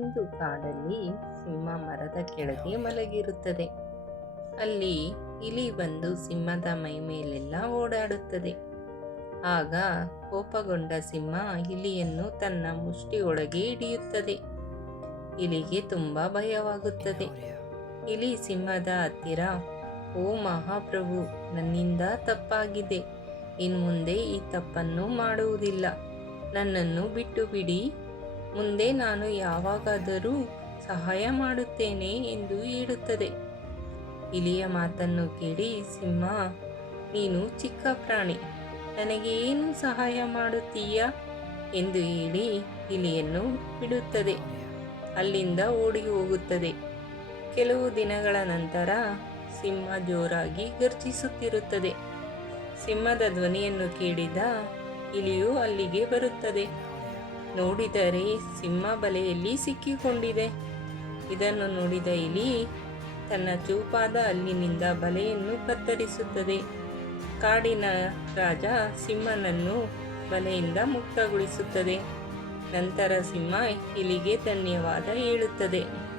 ಒಂದು ಕಾಡಲ್ಲಿ ಸಿಂಹ ಮರದ ಕೆಳಗೆ ಮಲಗಿರುತ್ತದೆ. ಅಲ್ಲಿ ಇಲಿ ಬಂದು ಸಿಂಹದ ಮೈ ಮೇಲೆಲ್ಲ ಓಡಾಡುತ್ತದೆ. ಆಗ ಕೋಪಗೊಂಡ ಸಿಂಹ ಇಲಿಯನ್ನು ತನ್ನ ಮುಷ್ಟಿಯೊಳಗೆ ಹಿಡಿಯುತ್ತದೆ. ಇಲಿಗೆ ತುಂಬಾ ಭಯವಾಗುತ್ತದೆ. ಇಲಿ ಸಿಂಹದ ಹತ್ತಿರ, ಓ ಮಹಾಪ್ರಭು, ನನ್ನಿಂದ ತಪ್ಪಾಗಿದೆ. ಇನ್ಮುಂದೆ ಈ ತಪ್ಪನ್ನು ಮಾಡುವುದಿಲ್ಲ. ನನ್ನನ್ನು ಬಿಟ್ಟು ಬಿಡಿ. ಮುಂದೆ ನಾನು ಯಾವಾಗಾದರೂ ಸಹಾಯ ಮಾಡುತ್ತೇನೆ ಎಂದು ಹೇಳುತ್ತದೆ. ಇಲಿಯ ಮಾತನ್ನು ಕೇಳಿ ಸಿಂಹ, ನೀನು ಚಿಕ್ಕ ಪ್ರಾಣಿ, ನನಗೆ ಏನು ಸಹಾಯ ಮಾಡುತ್ತೀಯಾ ಎಂದು ಹೇಳಿ ಇಲಿಯನ್ನು ಬಿಡುತ್ತದೆ. ಅಲ್ಲಿಂದ ಓಡಿ ಹೋಗುತ್ತದೆ. ಕೆಲವು ದಿನಗಳ ನಂತರ ಸಿಂಹ ಜೋರಾಗಿ ಗರ್ಜಿಸುತ್ತಿರುತ್ತದೆ. ಸಿಂಹದ ಧ್ವನಿಯನ್ನು ಕೇಳಿದ ಇಲಿಯು ಅಲ್ಲಿಗೆ ಬರುತ್ತದೆ. ನೋಡಿದರೆ ಸಿಂಹ ಬಲೆಯಲ್ಲಿ ಸಿಕ್ಕಿಕೊಂಡಿದೆ. ಇದನ್ನು ನೋಡಿದ ಇಲಿ ತನ್ನ ಚೂಪಾದ ಹಲ್ಲಿನಿಂದ ಬಲೆಯನ್ನು ಕತ್ತರಿಸುತ್ತದೆ. ಕಾಡಿನ ರಾಜ ಸಿಂಹನನ್ನು ಬಲೆಯಿಂದ ಮುಕ್ತಗೊಳಿಸುತ್ತದೆ. ನಂತರ ಸಿಂಹ ಇಲಿಗೆ ಧನ್ಯವಾದ ಹೇಳುತ್ತದೆ.